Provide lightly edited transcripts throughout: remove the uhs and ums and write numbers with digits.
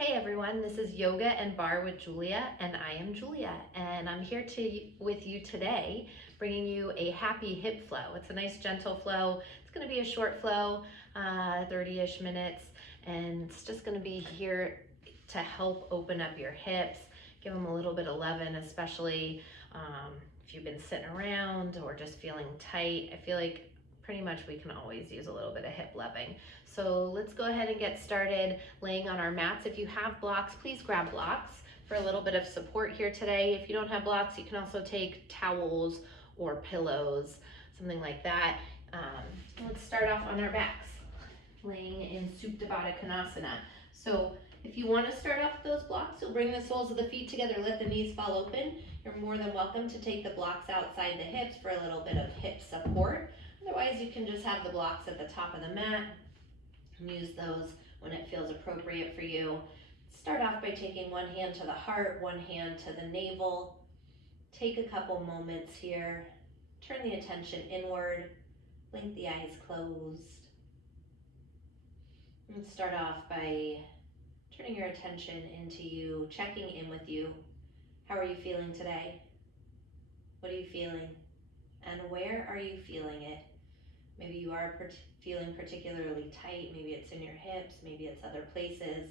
Hey everyone, this is Yoga and Bar with Julia, and I am Julia, and I'm here with you today, bringing you a happy hip flow. It's a nice gentle flow. It's going to be a short flow, 30-ish minutes, and it's just going to be here to help open up your hips, give them a little bit of leaven, especially if you've been sitting around or just feeling tight. I feel like pretty much we can always use a little bit of hip loving. So let's go ahead and get started laying on our mats. If you have blocks, please grab blocks for a little bit of support here today. If you don't have blocks, you can also take towels or pillows, something like that. Let's start off on our backs, laying in Supta Baddha Konasana. So if you want to start off with those blocks, you'll bring the soles of the feet together, let the knees fall open. You're more than welcome to take the blocks outside the hips for a little bit of hip support. Otherwise, you can just have the blocks at the top of the mat and use those when it feels appropriate for you. Start off by taking one hand to the heart, one hand to the navel. Take a couple moments here. Turn the attention inward. Blink the eyes closed. And start off by turning your attention into you, checking in with you. How are you feeling today? What are you feeling? And where are you feeling it? Maybe you are feeling particularly tight, maybe it's in your hips, maybe it's other places.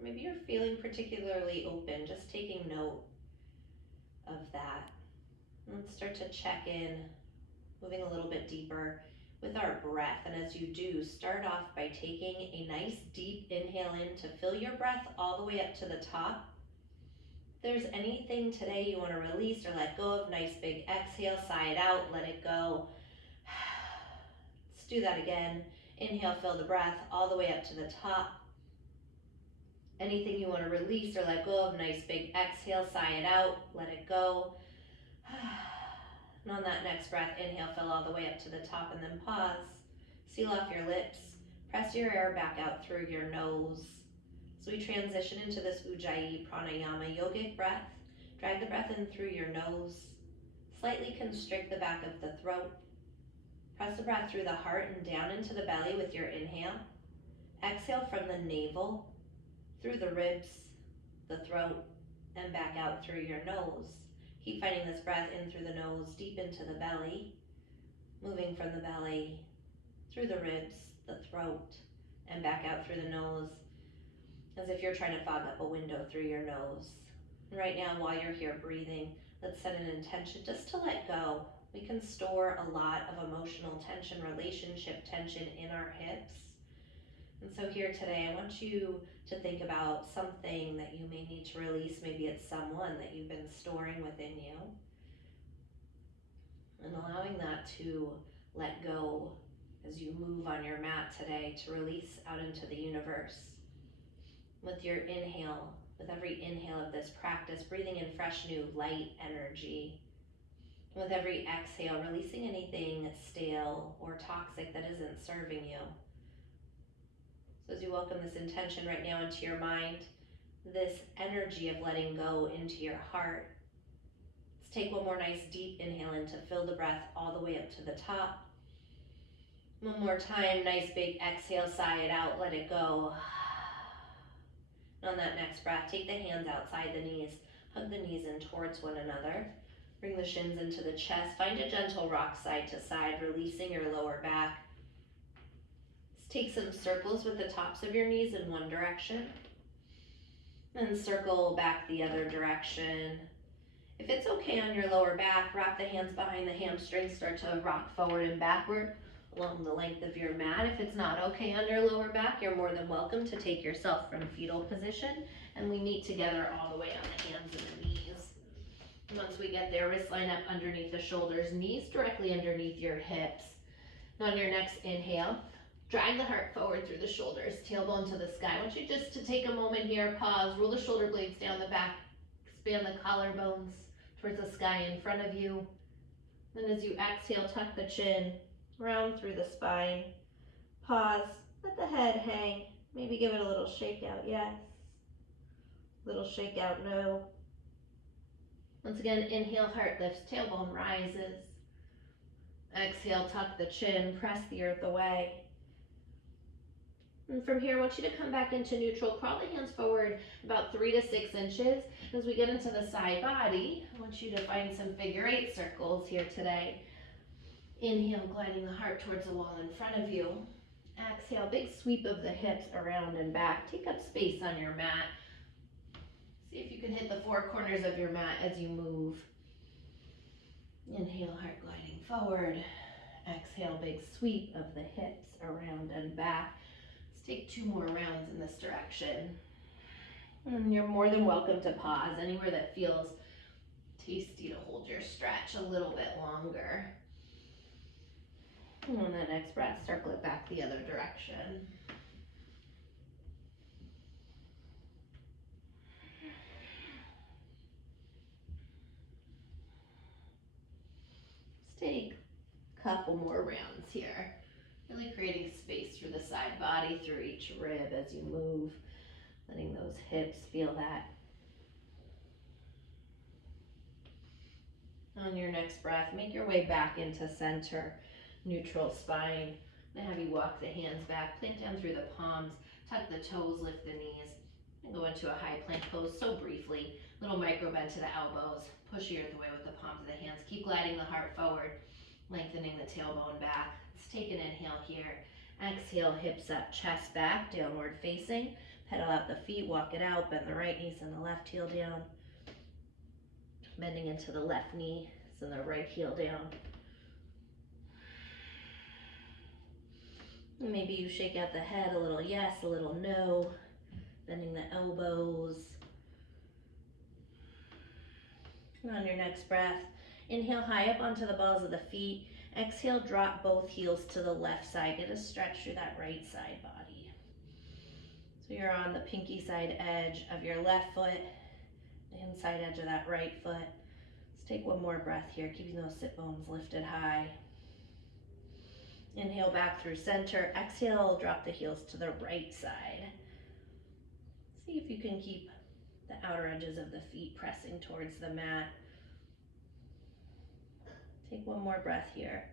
Maybe you're feeling particularly open, just taking note of that. Let's start to check in, moving a little bit deeper with our breath. And as you do, start off by taking a nice deep inhale in to fill your breath all the way up to the top. If there's anything today you want to release or let go of, nice big exhale, sigh it out, let it go. Let's do that again. Inhale, fill the breath all the way up to the top. Anything you want to release or let go of, nice big exhale, sigh it out, let it go. And on that next breath, inhale, fill all the way up to the top, and then pause. Seal off your lips. Press your air back out through your nose. So we transition into this Ujjayi Pranayama yogic breath. Drag the breath in through your nose. Slightly constrict the back of the throat. Press the breath through the heart and down into the belly with your inhale. Exhale from the navel, through the ribs, the throat, and back out through your nose. Keep finding this breath in through the nose, deep into the belly, moving from the belly, through the ribs, the throat, and back out through the nose, as if you're trying to fog up a window through your nose. And right now, while you're here breathing, let's set an intention just to let go. We can store a lot of emotional tension, relationship tension in our hips. And so here today, I want you to think about something that you may need to release. Maybe it's someone that you've been storing within you. And allowing that to let go as you move on your mat today, to release out into the universe. With your inhale, with every inhale of this practice, breathing in fresh, new, light energy. With every exhale, releasing anything stale or toxic that isn't serving you. So as you welcome this intention right now into your mind, this energy of letting go into your heart, let's take one more nice deep inhale in to fill the breath all the way up to the top. One more time, nice big exhale, sigh it out, let it go. And on that next breath, take the hands outside the knees, hug the knees in towards one another. Bring the shins into the chest. Find a gentle rock side to side, releasing your lower back. Let's take some circles with the tops of your knees in one direction. Then circle back the other direction. If it's okay on your lower back, wrap the hands behind the hamstrings. Start to rock forward and backward along the length of your mat. If it's not okay on your lower back, you're more than welcome to take yourself from fetal position. And we meet together all the way on the hands and the knees. Once we get there, wrists line up underneath the shoulders, knees directly underneath your hips. And on your next inhale, drag the heart forward through the shoulders, tailbone to the sky. I want you just to take a moment here, pause, roll the shoulder blades down the back, expand the collarbones towards the sky in front of you. Then as you exhale, tuck the chin, round through the spine. Pause, let the head hang. Maybe give it a little shake out, yes. Little shake out, no. Once again, inhale, heart lifts, tailbone rises. Exhale, tuck the chin, press the earth away. And from here, I want you to come back into neutral. Crawl the hands forward about 3 to 6 inches. As we get into the side body, I want you to find some figure 8 circles here today. Inhale, gliding the heart towards the wall in front of you. Exhale, big sweep of the hips around and back. Take up space on your mat. See if you can hit the 4 corners of your mat as you move. Inhale, heart gliding forward. Exhale, big sweep of the hips around and back. Let's take 2 more rounds in this direction. And you're more than welcome to pause anywhere that feels tasty to hold your stretch a little bit longer. And on that next breath, circle it back the other direction. Let's take a couple more rounds here. Really creating space through the side body, through each rib as you move. Letting those hips feel that. On your next breath, make your way back into center, neutral spine. I'm gonna have you walk the hands back, plant down through the palms, tuck the toes, lift the knees, and go into a high plank pose so briefly. Little micro bend to the elbows, push the earth away with the palms of the hands. Keep gliding the heart forward, lengthening the tailbone back. Let's take an inhale here. Exhale, hips up, chest back, downward facing. Pedal out the feet, walk it out, bend the right knee, send the left heel down. Bending into the left knee, send the right heel down. And maybe you shake out the head, a little yes, a little no. Bending the elbows. And on your next breath, inhale high up onto the balls of the feet. Exhale, drop both heels to the left side. Get a stretch through that right side body. So you're on the pinky side edge of your left foot, the inside edge of that right foot. Let's take one more breath here, keeping those sit bones lifted high. Inhale back through center. Exhale, drop the heels to the right side. See if you can keep the outer edges of the feet pressing towards the mat. Take one more breath here.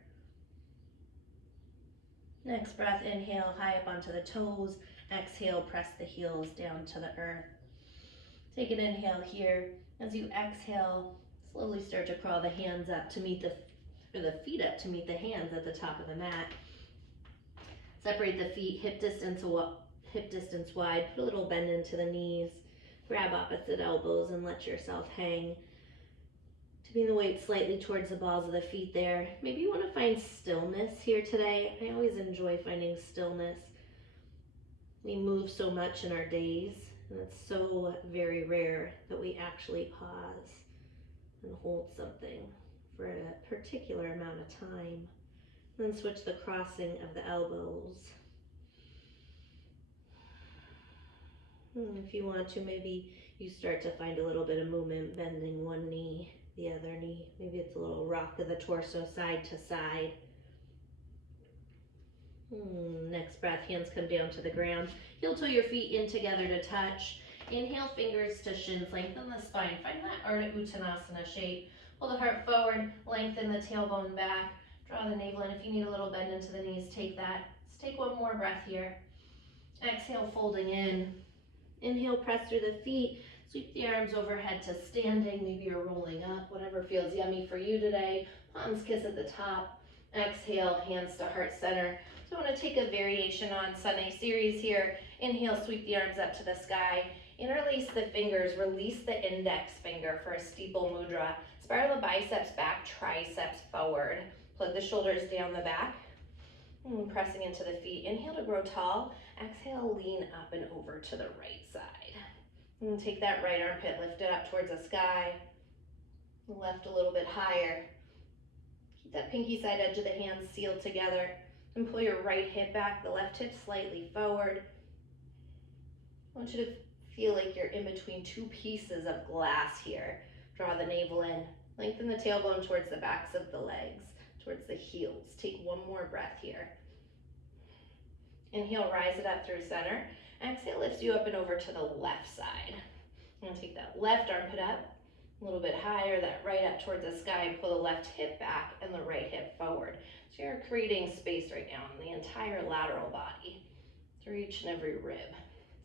Next breath, inhale high up onto the toes. Exhale, press the heels down to the earth. Take an inhale here. As you exhale, slowly start to crawl the hands up to meet the feet up to meet the hands at the top of the mat. Separate the feet hip distance wide. Put a little bend into the knees. Grab opposite elbows and let yourself hang. Tipping the weight slightly towards the balls of the feet there. Maybe you want to find stillness here today. I always enjoy finding stillness. We move so much in our days, and it's so very rare that we actually pause and hold something for a particular amount of time. Then switch the crossing of the elbows. And if you want to, maybe you start to find a little bit of movement, bending one knee, the other knee. Maybe it's a little rock of the torso side to side. Next breath, hands come down to the ground. Heel toe your feet in together to touch. Inhale, fingers to shins, lengthen the spine. Find that Ardha Uttanasana shape. Pull the heart forward, lengthen the tailbone back. Draw the navel in. If you need a little bend into the knees, take that. Let's take one more breath here. Exhale, folding in. Inhale, press through the feet. Sweep the arms overhead to standing. Maybe you're rolling up, whatever feels yummy for you today. Palms kiss at the top. Exhale, hands to heart center. So I want to take a variation on Sunday series here. Inhale, sweep the arms up to the sky. Interlace the fingers, release the index finger for a steeple mudra. Spiral the biceps back, triceps forward. Plug the shoulders down the back. Pressing into the feet. Inhale to grow tall. Exhale, lean up and over to the right side. And take that right armpit, lift it up towards the sky. Left a little bit higher. Keep that pinky side edge of the hands sealed together. And pull your right hip back, the left hip slightly forward. I want you to feel like you're in between 2 pieces of glass here. Draw the navel in. Lengthen the tailbone towards the backs of the legs, towards the heels. Take one more breath here. Inhale, rise it up through center. Exhale, lifts you up and over to the left side. And take that left armpit up, a little bit higher, that right up towards the sky. Pull the left hip back and the right hip forward. So you're creating space right now in the entire lateral body. through each and every rib.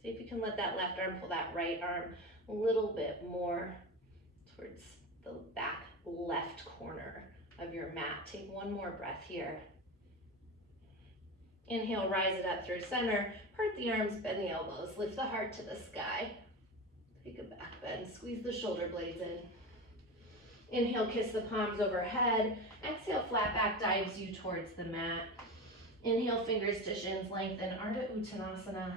See if you can let that left arm pull that right arm a little bit more towards the back left corner of your mat. Take one more breath here. Inhale, rise it up through center. Part the arms, bend the elbows. Lift the heart to the sky. Take a back bend. Squeeze the shoulder blades in. Inhale, kiss the palms overhead. Exhale, flat back dives you towards the mat. Inhale, fingers to shins, lengthen, Ardha Uttanasana.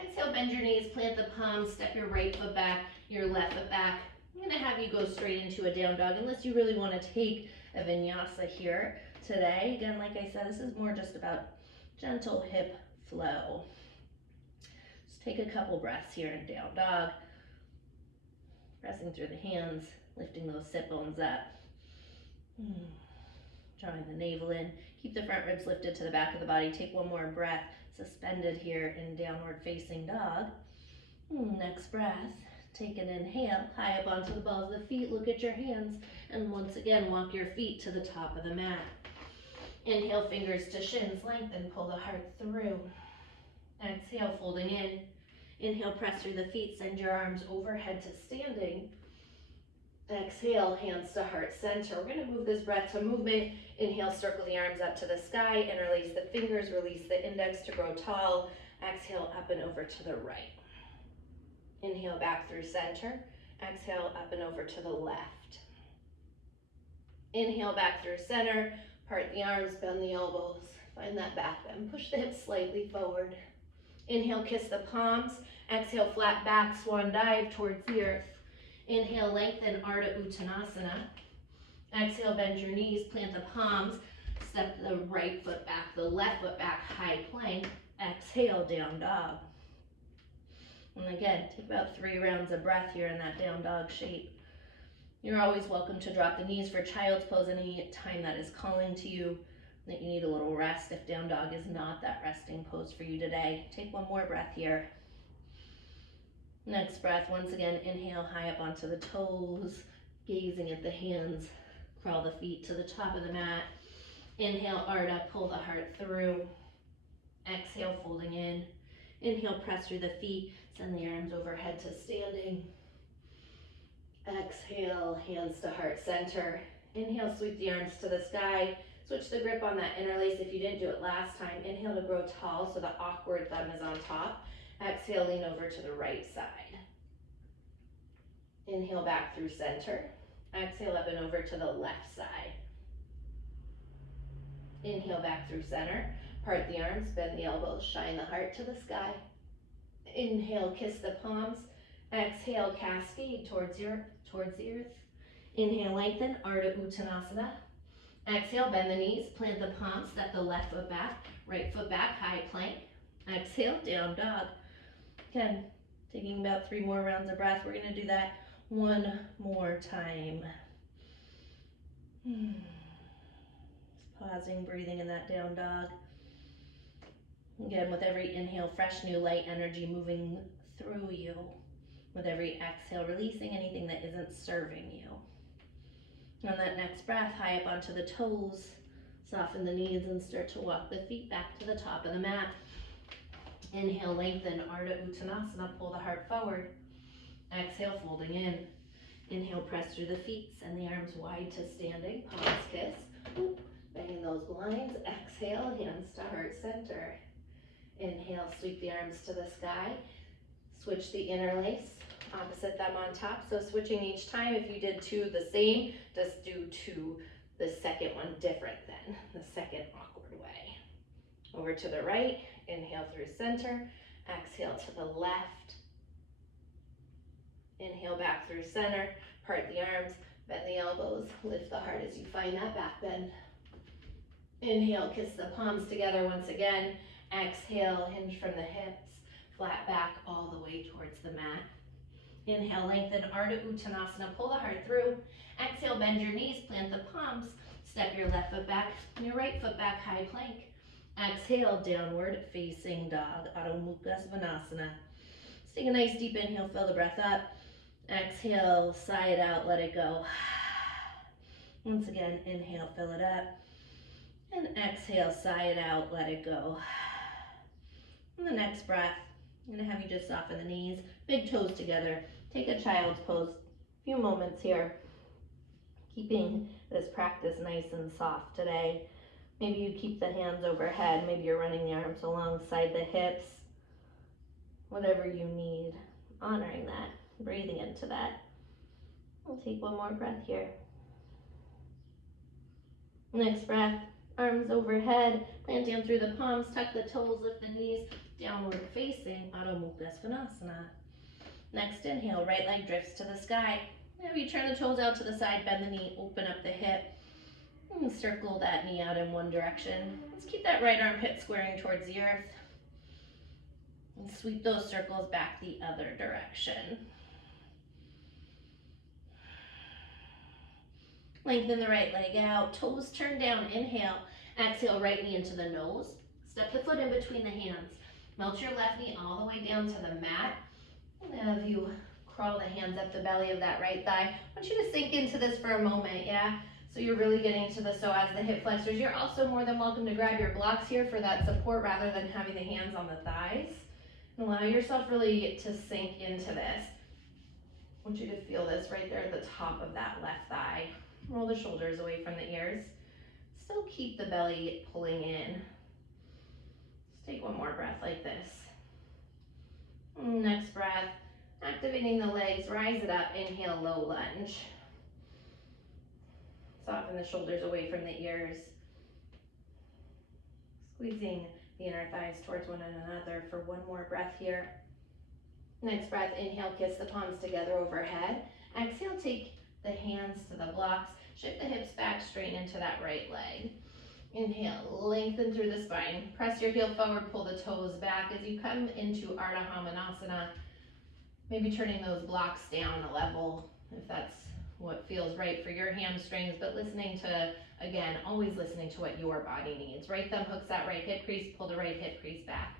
Exhale, bend your knees, plant the palms, step your right foot back, your left foot back. I'm gonna have you go straight into a down dog unless you really wanna take a vinyasa here today. Again, like I said, this is more just about gentle hip flow. Just take a couple breaths here in down dog. Pressing through the hands, lifting those sit bones up. Drawing the navel in. Keep the front ribs lifted to the back of the body. Take one more breath, suspended here in downward facing dog. Next breath, take an inhale, high up onto the balls of the feet, look at your hands, and once again, walk your feet to the top of the mat. Inhale, fingers to shins, lengthen, pull the heart through. Exhale, folding in. Inhale, press through the feet, send your arms overhead to standing. Exhale, hands to heart center. We're gonna move this breath to movement. Inhale, circle the arms up to the sky, interlace the fingers, release the index to grow tall. Exhale, up and over to the right. Inhale, back through center. Exhale, up and over to the left. Inhale, back through center. Part the arms, bend the elbows. Find that back bend. Push the hips slightly forward. Inhale, kiss the palms. Exhale, flat back, swan dive towards the earth. Inhale, lengthen, Ardha Uttanasana. Exhale, bend your knees, plant the palms. Step the right foot back, the left foot back, high plank. Exhale, down dog. And again, take about 3 rounds of breath here in that down dog shape. You're always welcome to drop the knees for child's pose any time that is calling to you, that you need a little rest if down dog is not that resting pose for you today. Take one more breath here. Next breath, once again, inhale, high up onto the toes, gazing at the hands, crawl the feet to the top of the mat. Inhale, Ardha, pull the heart through. Exhale, folding in. Inhale, press through the feet, send the arms overhead to standing. Exhale, hands to heart center. Inhale, sweep the arms to the sky. Switch the grip on that interlace if you didn't do it last time. Inhale to grow tall so the awkward thumb is on top. Exhale, lean over to the right side. Inhale, back through center. Exhale, up and over to the left side. Inhale, back through center. Part the arms, bend the elbows, shine the heart to the sky. Inhale, kiss the palms. Exhale, cascade towards the earth. Inhale, lengthen, Ardha Uttanasana. Exhale, bend the knees, plant the palms, step the left foot back, right foot back, high plank. Exhale, down dog. Again, taking about 3 more rounds of breath. We're gonna do that one more time. Just pausing, breathing in that down dog. Again, with every inhale, fresh new light energy moving through you. With every exhale, releasing anything that isn't serving you. On that next breath, high up onto the toes, soften the knees and start to walk the feet back to the top of the mat. Inhale, lengthen, Ardha Uttanasana, pull the heart forward. Exhale, folding in. Inhale, press through the feet, send the arms wide to standing, palms kiss. Banging those blinds. Exhale, hands to heart center. Inhale, sweep the arms to the sky. Switch the interlace, opposite thumb on top. So switching each time, if you did 2 the same, just do 2 the second one different then, the second awkward way. Over to the right, inhale through center, exhale to the left. Inhale back through center, part the arms, bend the elbows, lift the heart as you find that back bend. Inhale, kiss the palms together once again. Exhale, hinge from the hips. Flat back all the way towards the mat. Inhale, lengthen, Ardha Uttanasana, pull the heart through. Exhale, bend your knees, plant the palms. Step your left foot back, your right foot back, high plank. Exhale, downward facing dog, Adho Mukha Svanasana. Let's take a nice deep inhale, fill the breath up. Exhale, sigh it out, let it go. Once again, inhale, fill it up. And exhale, sigh it out, let it go. And the next breath, I'm gonna have you just soften the knees, big toes together. Take a child's pose. A few moments here, keeping this practice nice and soft today. Maybe you keep the hands overhead, maybe you're running the arms alongside the hips, whatever you need, honoring that, breathing into that. We'll take one more breath here. Next breath, arms overhead, plant down through the palms, tuck the toes, lift the knees, downward facing, Adho Mukha Svanasana. Next inhale, right leg drifts to the sky. Now you turn the toes out to the side, bend the knee, open up the hip, and circle that knee out in one direction. Let's keep that right armpit squaring towards the earth. And sweep those circles back the other direction. Lengthen the right leg out, toes turn down, inhale. Exhale, right knee into the nose. Step the foot in between the hands. Melt your left knee all the way down to the mat. And have you crawl the hands up the belly of that right thigh. I want you to sink into this for a moment, yeah? So you're really getting to the psoas, the hip flexors. You're also more than welcome to grab your blocks here for that support rather than having the hands on the thighs. And allow yourself really to sink into this. I want you to feel this right there at the top of that left thigh. Roll the shoulders away from the ears. Still keep the belly pulling in. Let's take one more breath like this. Next breath, activating the legs, rise it up, inhale, low lunge. Soften the shoulders away from the ears. Squeezing the inner thighs towards one another for one more breath here. Next breath, inhale, kiss the palms together overhead. Exhale, take the hands to the blocks. Shift the hips back, straighten into that right leg. Inhale, lengthen through the spine. Press your heel forward, pull the toes back as you come into Ardha Hamanasana. Maybe turning those blocks down a level if that's what feels right for your hamstrings, but listening to, again, always listening to what your body needs. Right thumb hooks that right hip crease, pull the right hip crease back.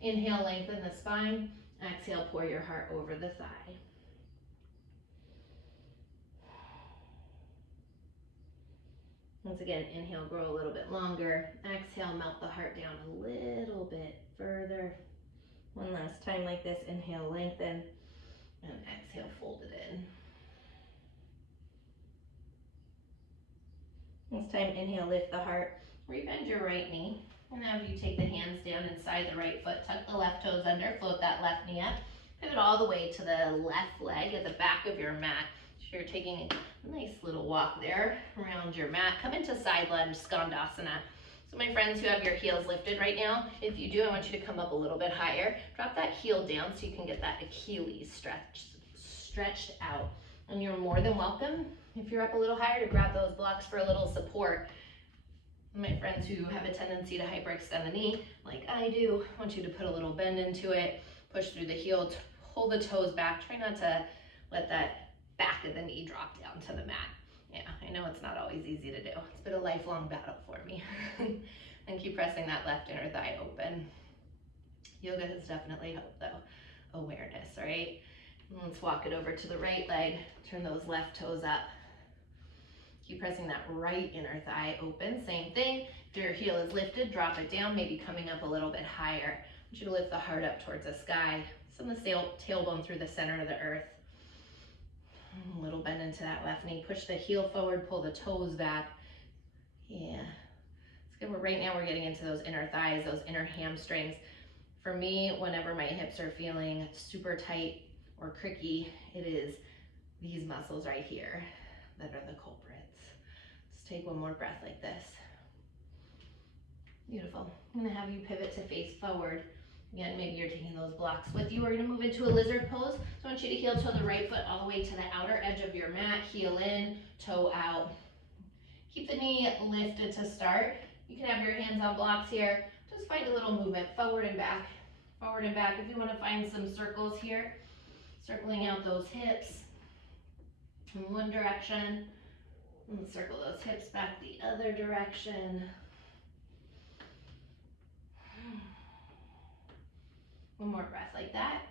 Inhale, lengthen the spine. Exhale, pour your heart over the thigh. Once again, inhale, grow a little bit longer. Exhale, melt the heart down a little bit further. One last time like this, inhale, lengthen, and exhale, fold it in. This time, inhale, lift the heart, rebend your right knee, and now you take the hands down inside the right foot, tuck the left toes under, float that left knee up, pivot all the way to the left leg at the back of your mat. So you're taking a nice little walk there around your mat. Come into side lunge, Skandasana. So my friends who have your heels lifted right now, if you do, I want you to come up a little bit higher. Drop that heel down so you can get that Achilles stretched out. And you're more than welcome, if you're up a little higher, to grab those blocks for a little support. My friends who have a tendency to hyperextend the knee, like I do, I want you to put a little bend into it, push through the heel, pull the toes back. Try not to let that back of the knee drop down to the mat. Yeah, I know it's not always easy to do. It's been a lifelong battle for me. And keep pressing that left inner thigh open. Yoga has definitely helped though. Awareness, right? And let's walk it over to the right leg. Turn those left toes up. Keep pressing that right inner thigh open. Same thing. If your heel is lifted, drop it down, maybe coming up a little bit higher. I want you to lift the heart up towards the sky. Send the tailbone through the center of the earth. A little bend into that left knee. Push the heel forward, pull the toes back. Yeah. It's good. Right now we're getting into those inner thighs, those inner hamstrings. For me, whenever my hips are feeling super tight or cricky, it is these muscles right here that are the culprits. Let's take one more breath like this. Beautiful. I'm gonna have you pivot to face forward. Again, maybe you're taking those blocks with you. We're gonna move into a lizard pose. So I want you to heel toe the right foot all the way to the outer edge of your mat, heel in, toe out. Keep the knee lifted to start. You can have your hands on blocks here. Just find a little movement, forward and back. Forward and back. If you wanna find some circles here, circling out those hips in one direction, and circle those hips back the other direction. One more breath like that.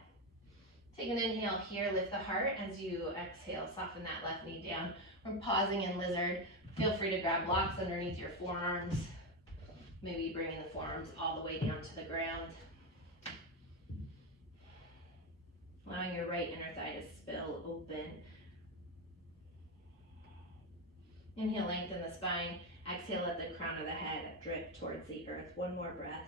Take an inhale here, lift the heart. As you exhale, soften that left knee down. We're pausing in lizard. Feel free to grab blocks underneath your forearms. Maybe bringing the forearms all the way down to the ground. allowing your right inner thigh to spill open. Inhale, lengthen the spine. Exhale, let the crown of the head drip towards the earth. One more breath.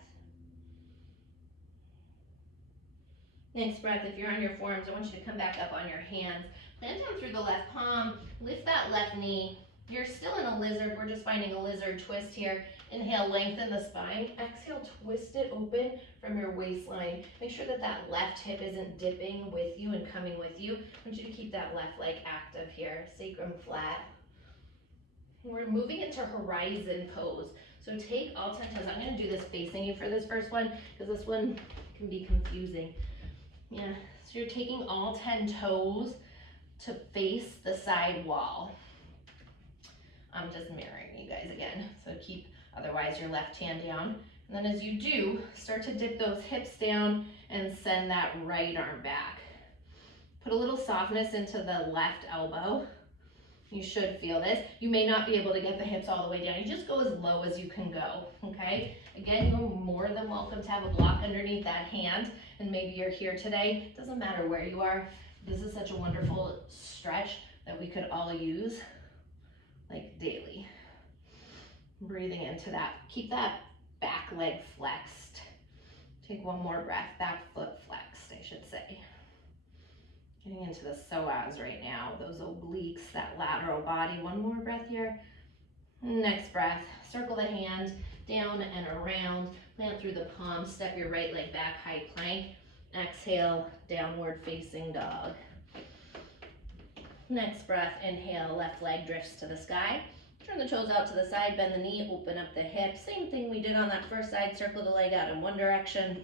Next breath, if you're on your forearms, I want you to come back up on your hands. Plant down through the left palm. Lift that left knee. You're still in a lizard. We're just finding a lizard twist here. Inhale, lengthen the spine. Exhale, twist it open from your waistline. Make sure that that left hip isn't dipping with you and coming with you. I want you to keep that left leg active here. Sacrum flat. We're moving into horizon pose. So take all 10 toes. I'm going to do this facing you for this first one because this one can be confusing. Yeah, so you're taking all 10 toes to face the side wall. I'm just mirroring you guys again. So keep, otherwise, your left hand down. And then as you do, start to dip those hips down and send that right arm back. Put a little softness into the left elbow. You should feel this. You may not be able to get the hips all the way down. You just go as low as you can go, okay? Again, you're more than welcome to have a block underneath that hand, and maybe you're here today. It doesn't matter where you are. This is such a wonderful stretch that we could all use, like daily. Breathing into that. Keep that back leg flexed. Take one more breath. Back foot flexed, I should say. Getting into the psoas right now, those obliques, that lateral body. One more breath here. Next breath, circle the hand down and around. Plant through the palm, step your right leg back, high plank. Exhale, downward facing dog. Next breath, inhale, left leg drifts to the sky. Turn the toes out to the side, bend the knee, open up the hip. Same thing we did on that first side, circle the leg out in one direction.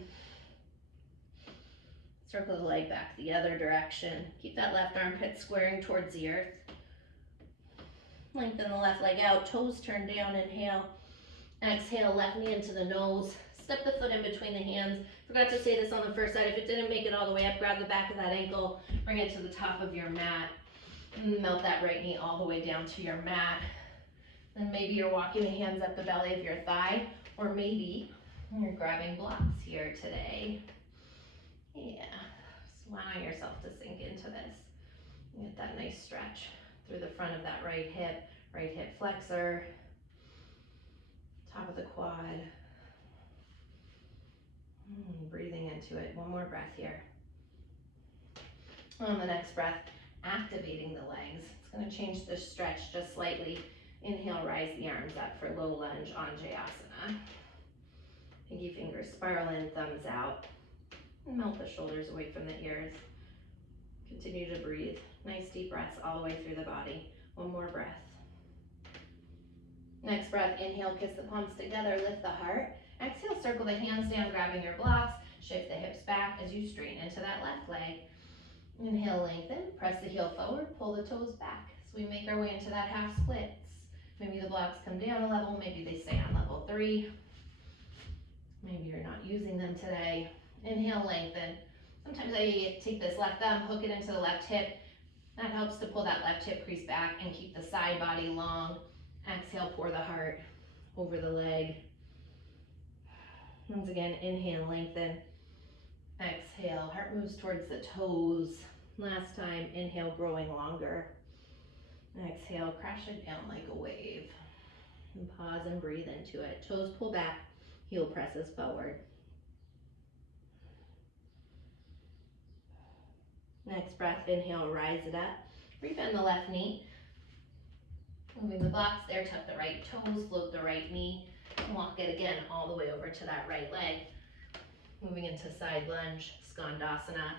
Circle the leg back the other direction. Keep that left armpit squaring towards the earth. Lengthen the left leg out, toes turn down, inhale. Exhale, left knee into the nose. Step the foot in between the hands. Forgot to say this on the first side. If it didn't make it all the way up, grab the back of that ankle, bring it to the top of your mat. And melt that right knee all the way down to your mat. Then maybe you're walking the hands up the belly of your thigh, or maybe you're grabbing blocks here today. Yeah, just allowing yourself to sink into this. Get that nice stretch through the front of that right hip flexor, top of the quad. Breathing into it. One more breath here. On the next breath, activating the legs. It's going to change the stretch just slightly. Inhale, rise the arms up for low lunge, Anjayasana. Pinky fingers spiral in, thumbs out. Melt the shoulders away from the ears. Continue to breathe. Nice deep breaths all the way through the body. One more breath. Next breath, inhale, kiss the palms together, lift the heart. Exhale, circle the hands down, grabbing your blocks. Shift the hips back as you straighten into that left leg. Inhale, lengthen, press the heel forward, pull the toes back. So we make our way into that half splits. Maybe the blocks come down a level, maybe they stay on level 3. Maybe you're not using them today. Inhale, lengthen. Sometimes I take this left thumb, hook it into the left hip. That helps to pull that left hip crease back and keep the side body long. Exhale, pour the heart over the leg. Once again, inhale, lengthen. Exhale, heart moves towards the toes. Last time, inhale, growing longer. Exhale, crash it down like a wave. And pause and breathe into it. Toes pull back, heel presses forward. Next breath, inhale, rise it up. Rebend the left knee. Moving the blocks there, tuck the right toes, float the right knee. And walk it again all the way over to that right leg. Moving into side lunge, Skandasana.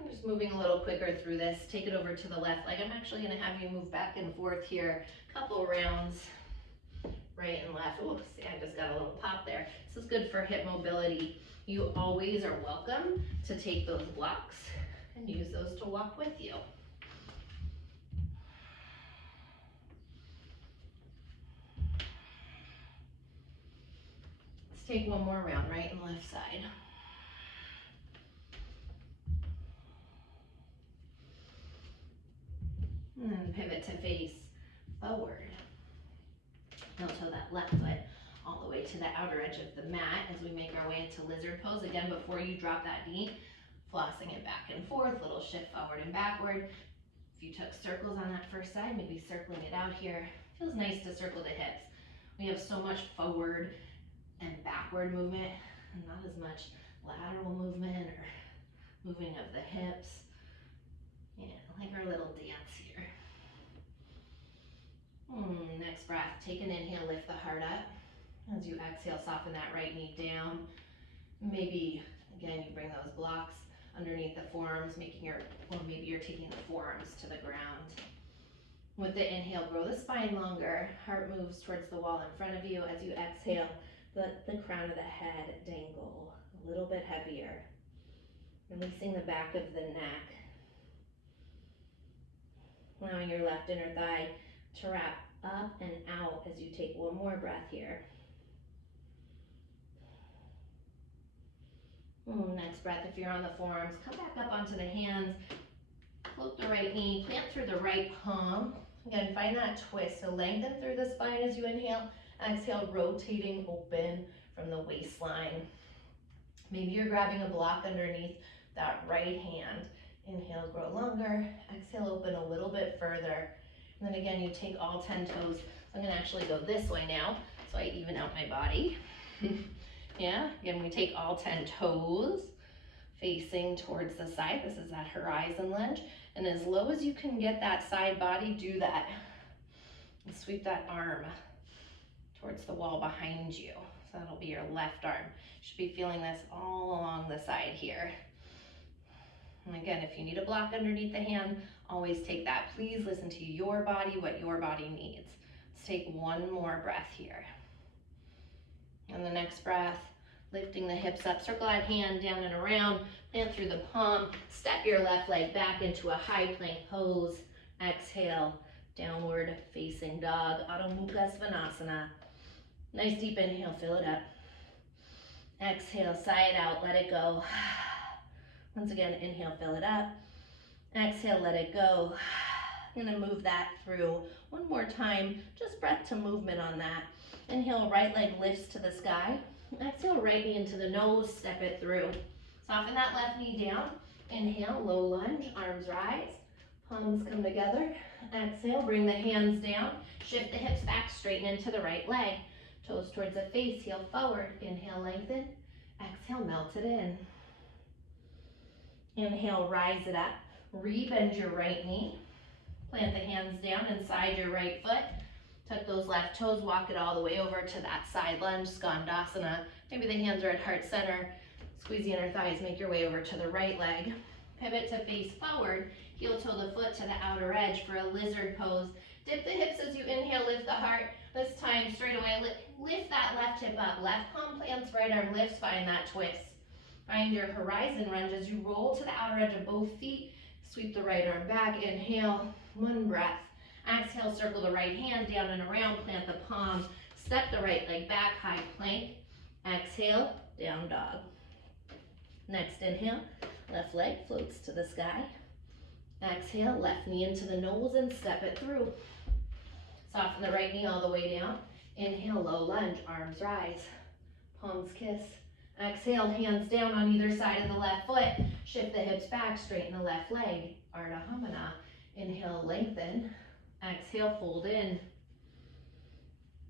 I'm just moving a little quicker through this. Take it over to the left leg. I'm actually going to have you move back and forth here. Couple rounds, right and left. Oh, see, I just got a little pop there. This is good for hip mobility. You always are welcome to take those blocks and use those to walk with you. Let's take one more round, right and left side. And then pivot to face forward. Heel toe that left foot all the way to the outer edge of the mat as we make our way into lizard pose. Again, before you drop that knee, Flossing it back and forth, little shift forward and backward. If you took circles on that first side, maybe circling it out here. Feels nice to circle the hips. We have so much forward and backward movement and not as much lateral movement or moving of the hips. Yeah, like our little dance here. Next breath, take an inhale, lift the heart up. As you exhale, soften that right knee down. Maybe, again, you bring those blocks underneath the forearms, or maybe you're taking the forearms to the ground. With the inhale, grow the spine longer. Heart moves towards the wall in front of you. As you exhale, let the crown of the head dangle a little bit heavier. Releasing the back of the neck. Allowing your left inner thigh to wrap up and out as you take one more breath here. Next breath, if you're on the forearms, come back up onto the hands. Float the right knee, plant through the right palm. Again, find that twist. So lengthen through the spine as you inhale. Exhale, rotating open from the waistline. Maybe you're grabbing a block underneath that right hand. Inhale, grow longer. Exhale, open a little bit further. And then again, you take all 10 toes. So I'm gonna actually go this way now, so I even out my body. Yeah, again, we take all 10 toes facing towards the side. This is that horizon lunge. And as low as you can get that side body, do that. And sweep that arm towards the wall behind you. So that'll be your left arm. You should be feeling this all along the side here. And again, if you need a block underneath the hand, always take that. Please listen to your body, what your body needs. Let's take one more breath here. And the next breath, lifting the hips up, circle that hand down and around, plant through the palm, step your left leg back into a high plank pose. Exhale, downward facing dog, Adho Mukha Svanasana. Nice deep inhale, fill it up. Exhale, sigh it out, let it go. Once again, inhale, fill it up. Exhale, let it go. I'm gonna move that through one more time, just breath to movement on that. Inhale, right leg lifts to the sky. Exhale, right knee into the nose, step it through. Soften that left knee down. Inhale, low lunge, arms rise. Palms come together. Exhale, bring the hands down. Shift the hips back, straighten into the right leg. Toes towards the face, heel forward. Inhale, lengthen. Exhale, melt it in. Inhale, rise it up. Rebend your right knee. Plant the hands down inside your right foot. Tuck those left toes, walk it all the way over to that side lunge, Skandasana. Maybe the hands are at heart center. Squeeze the inner thighs, make your way over to the right leg. Pivot to face forward, heel toe the foot to the outer edge for a lizard pose. Dip the hips as you inhale, lift the heart. This time, straight away, lift that left hip up. Left palm plants, right arm lifts, find that twist. Find your horizon lunge as you roll to the outer edge of both feet. Sweep the right arm back, inhale, one breath. Exhale, circle the right hand down and around, plant the palm, step the right leg back, high plank. Exhale, down dog. Next inhale, left leg floats to the sky. Exhale, left knee into the nose and step it through. Soften the right knee all the way down. Inhale, low lunge, arms rise. Palms kiss. Exhale, hands down on either side of the left foot. Shift the hips back, straighten the left leg. Ardha Hamana. Inhale, lengthen. Exhale, fold in.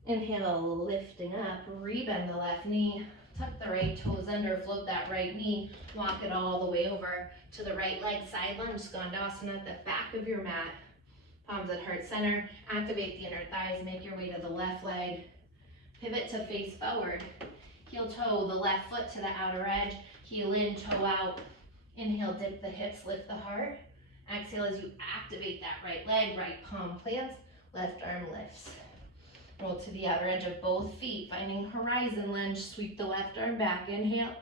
Inhale, lifting up. Rebend the left knee. Tuck the right toes under, float that right knee. Walk it all the way over to the right leg. Side lunge, Skandasana at the back of your mat. Palms at heart center. Activate the inner thighs. Make your way to the left leg. Pivot to face forward. Heel toe the left foot to the outer edge. Heel in, toe out. Inhale, dip the hips, lift the heart. Exhale as you activate that right leg, right palm plants, left arm lifts. Roll to the outer edge of both feet, finding horizon lunge, sweep the left arm back, inhale.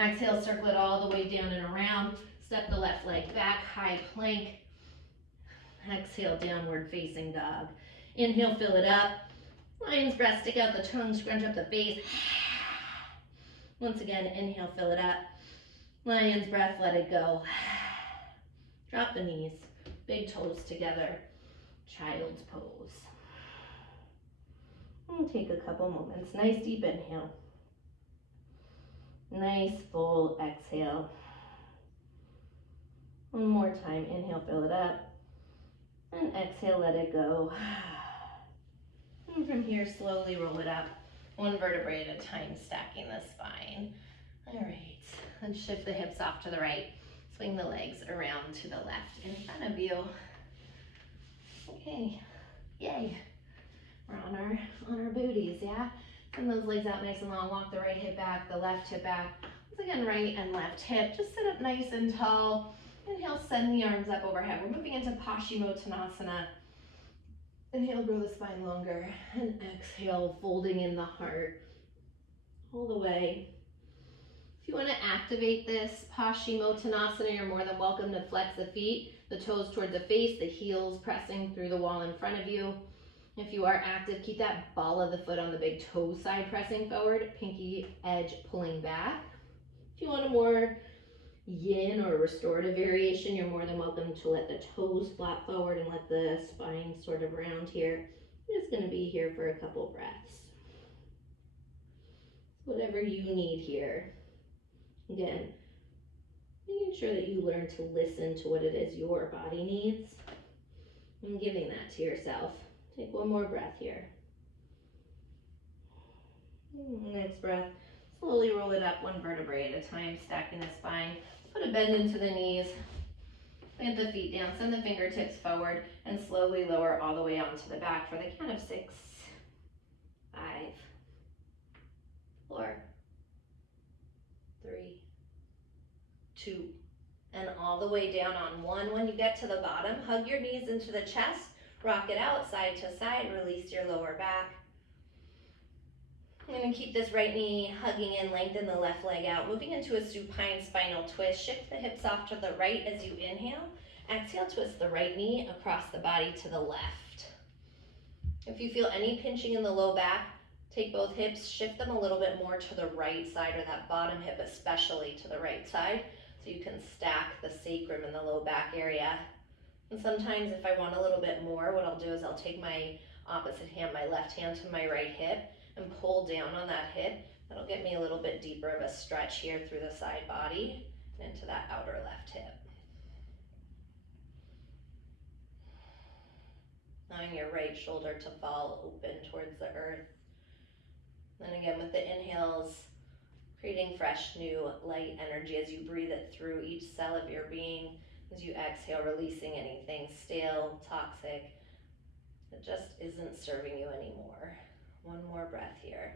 Exhale, circle it all the way down and around. Step the left leg back, high plank. Exhale, downward facing dog. Inhale, fill it up. Lion's breath, stick out the tongue, scrunch up the face. Once again, inhale, fill it up. Lion's breath, let it go. Drop the knees, big toes together, child's pose. And take a couple moments. Nice deep inhale. Nice full exhale. One more time, inhale, fill it up. And exhale, let it go. And from here, slowly roll it up. One vertebrae at a time, stacking the spine. All right, and shift the hips off to the right. Swing the legs around to the left in front of you. Okay, yay. We're on our booties, yeah? Send those legs out nice and long. Walk the right hip back, the left hip back. Once again, right and left hip. Just sit up nice and tall. Inhale, send the arms up overhead. We're moving into Paschimottanasana. Inhale, grow the spine longer. And exhale, folding in the heart all the way. If you want to activate this Paschimottanasana, you're more than welcome to flex the feet, the toes toward the face, the heels pressing through the wall in front of you. If you are active, keep that ball of the foot on the big toe side pressing forward, pinky edge pulling back. If you want a more yin or restorative variation, you're more than welcome to let the toes flat forward and let the spine sort of round here. I'm just going to be here for a couple breaths. Whatever you need here. Again, making sure that you learn to listen to what it is your body needs and giving that to yourself. Take one more breath here. Next breath, slowly roll it up one vertebrae at a time, stacking the spine. Put a bend into the knees, plant the feet down, send the fingertips forward, and slowly lower all the way onto the back for the count of 6, 5, 4, 3, 2, and all the way down on 1. When you get to the bottom, hug your knees into the chest, rock it out side to side, release your lower back. I'm going to keep this right knee hugging in, lengthen the left leg out, moving into a supine spinal twist. Shift the hips off to the right as you inhale. Exhale, twist the right knee across the body to the left. If you feel any pinching in the low back, take both hips, shift them a little bit more to the right side, or that bottom hip especially to the right side, so you can stack the sacrum in the low back area. And sometimes if I want a little bit more, what I'll do is I'll take my opposite hand, my left hand, to my right hip and pull down on that hip. That'll get me a little bit deeper of a stretch here through the side body and into that outer left hip. Allowing your right shoulder to fall open towards the earth. Then again, with the inhales, creating fresh, new, light energy as you breathe it through each cell of your being. As you exhale, releasing anything stale, toxic, that just isn't serving you anymore. One more breath here.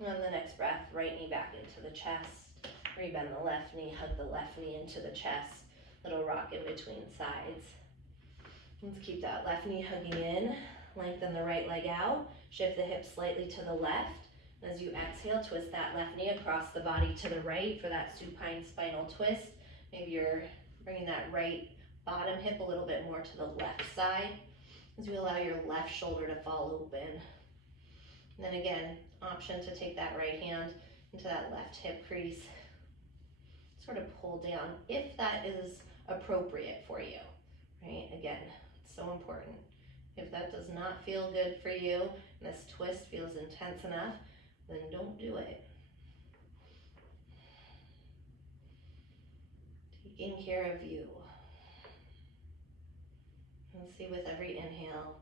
And on the next breath, right knee back into the chest. Rebend the left knee, hug the left knee into the chest. Little rock in between sides. Let's keep that left knee hugging in. Lengthen the right leg out. Shift the hips slightly to the left. As you exhale, twist that left knee across the body to the right for that supine spinal twist. Maybe you're bringing that right bottom hip a little bit more to the left side as you allow your left shoulder to fall open. And then again, option to take that right hand into that left hip crease. Sort of pull down if that is appropriate for you, right? Again, it's so important. If that does not feel good for you, and this twist feels intense enough, then don't do it. Taking care of you. And see with every inhale,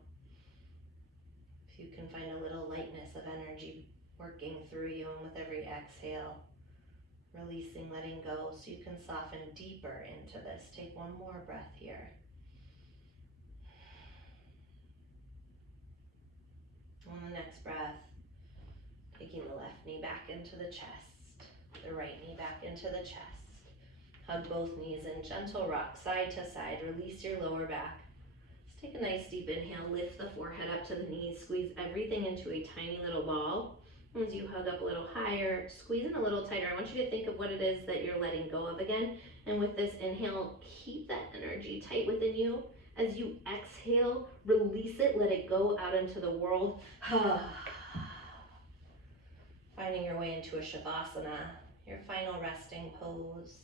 if you can find a little lightness of energy working through you, and with every exhale, releasing, letting go, so you can soften deeper into this. Take one more breath here. On the next breath, taking the left knee back into the chest, the right knee back into the chest. Hug both knees in, gentle rock side to side, release your lower back. Let's take a nice deep inhale, lift the forehead up to the knees, squeeze everything into a tiny little ball. As you hug up a little higher, squeeze in a little tighter. I want you to think of what it is that you're letting go of again. And with this inhale, keep that energy tight within you. As you exhale, release it, let it go out into the world. Finding your way into a Shavasana, your final resting pose.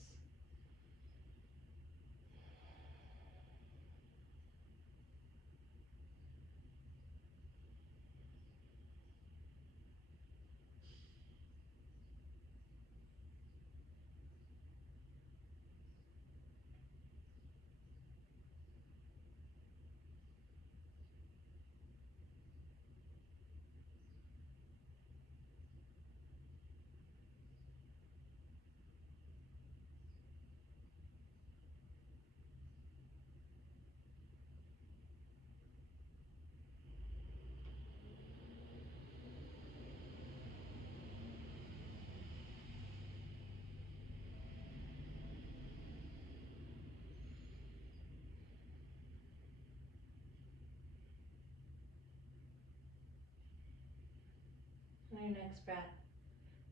your next breath,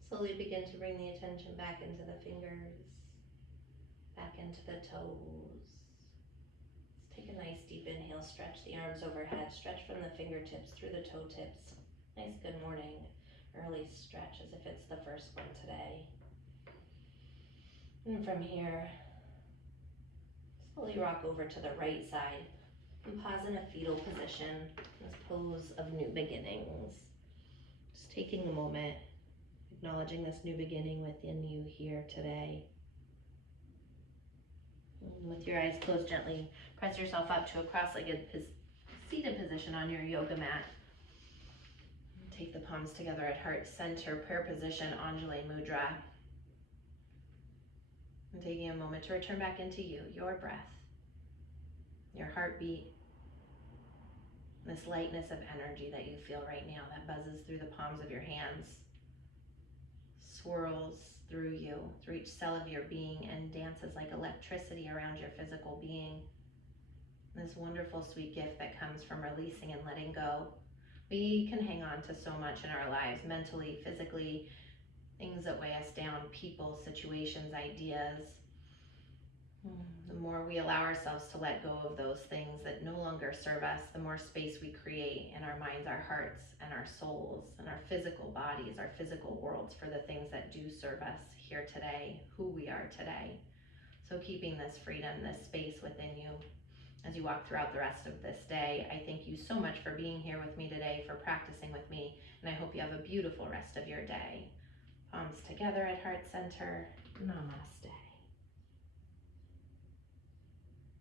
slowly begin to bring the attention back into the fingers, back into the toes. Let's take a nice deep inhale, stretch the arms overhead, stretch from the fingertips through the toe tips. Nice good morning, early stretch as if it's the first one today. And from here, slowly rock over to the right side and pause in a fetal position, this pose of new beginnings. Just taking a moment, acknowledging this new beginning within you here today. And with your eyes closed, gently press yourself up to a cross-legged seated position on your yoga mat. Take the palms together at heart center, prayer position, Anjali Mudra. And taking a moment to return back into you, your breath, your heartbeat, this lightness of energy that you feel right now that buzzes through the palms of your hands, swirls through you, through each cell of your being, and dances like electricity around your physical being. This wonderful sweet gift that comes from releasing and letting go. We can hang on to so much in our lives, mentally, physically, things that weigh us down, people, situations, ideas. The more we allow ourselves to let go of those things that no longer serve us, the more space we create in our minds, our hearts, and our souls, and our physical bodies, our physical worlds for the things that do serve us here today, who we are today. So keeping this freedom, this space within you as you walk throughout the rest of this day. I thank you so much for being here with me today, for practicing with me, and I hope you have a beautiful rest of your day. Palms together at heart center. Namaste.